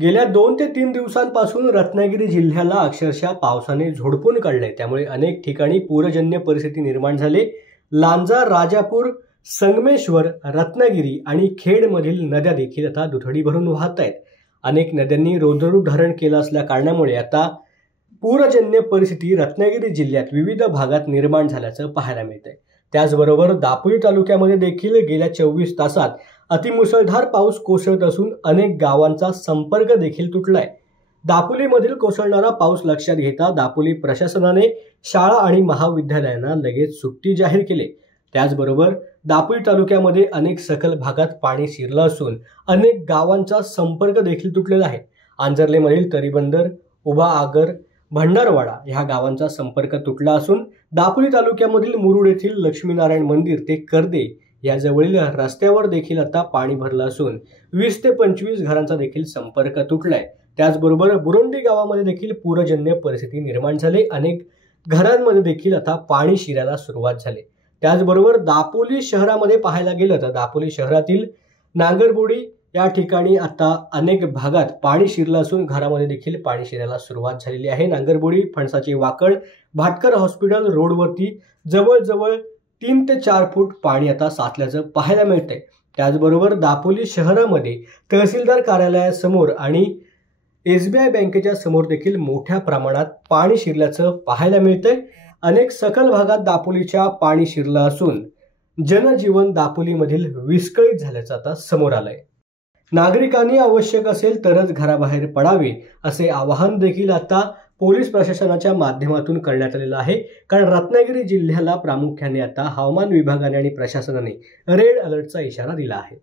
गेल्या 2 ते 3 दिवसांपासून रत्नागिरी जिल्ह्याला अक्षरशः पावसाने झोडपून काढले। त्यामुळे अनेक ठिकाणी पूरजन्य परिस्थिती निर्माण झाली। लांजा, राजापूर, संगमेश्वर, रत्नागिरी आणि खेडमधील नद्या देखील आता दुथडी भरून वाहत आहेत। अनेक नद्यांनी रौद्ररूप धारण केलं असल्या कारणामुळे आता पूरजन्य परिस्थिती रत्नागिरी जिल्ह्यात विविध भागात निर्माण झाल्याचं पाहायला मिळतंय। त्याचबरोबर दापोली तालुक्यामध्ये देखील गेल्या 24 तासात अतिमुसळधार पाऊस कोसळत असून अनेक गावांचा संपर्क देखील तुटलाय। दापोलीमधील कोसळणारा पाऊस लक्षात घेता दापोली प्रशासनाने शाळा आणि महाविद्यालयांना लगेच सुट्टी जाहीर केली। त्याचबरोबर दापोली तालुक्यामध्ये अनेक सखल भागात पाणी शिरलं असून अनेक गावांचा संपर्क देखील तुटलेला आहे। आंजर्लेमधील तरीबंदर, उभा आगर, भंडारवाडा ह्या गावांचा संपर्क तुटला असून दापोली तालुक्यामधील मुरुड येथील लक्ष्मीनारायण मंदिर ते कर्दे या जवळील रस्त्यावर देखील आता पाणी भरलं असून 20 ते 25 घरांचा देखील संपर्क तुटलाय। त्याचबरोबर बुरोंडी गावामध्ये देखील पूरजन्य परिस्थिती निर्माण झाली। अनेक घरांमध्ये देखील आता पाणी शिरायला सुरुवात झाली। त्याचबरोबर दापोली शहरामध्ये पाहायला गेलं तर दापोली शहरातील नांगरबोडी या ठिकाणी आता अनेक भागात पाणी शिरलं असून घरामध्ये देखील पाणी शिरायला सुरुवात झालेली आहे। नांगरबोडी, फणसाची वाकड, भाटकर हॉस्पिटल रोडवरती जवळजवळ 3 ते 4 फूट पाणी आता साचल्याचं पाहायला मिळतंय। त्याचबरोबर दापोली शहरामध्ये तहसीलदार कार्यालयासमोर आणि SBI बँकेच्या समोर देखील मोठ्या प्रमाणात पाणी शिरल्याचं पाहायला मिळतंय। अनेक सखल भागात दापोलीच्या पाणी शिरलं असून जनजीवन दापोलीमधील विस्कळीत झाल्याचं आता समोर आलंय। नागरिकांनी आवश्यक असेल तरच घराबाहेर पडावे असे आवाहन देखील आता पोलीस प्रशासनाच्या माध्यमातून करण्यात आलेलं आहे। कारण रत्नागिरी जिल्ह्याला प्रामुख्याने आता हवामान विभागाने आणि प्रशासनाने रेड अलर्टचा इशारा दिला आहे।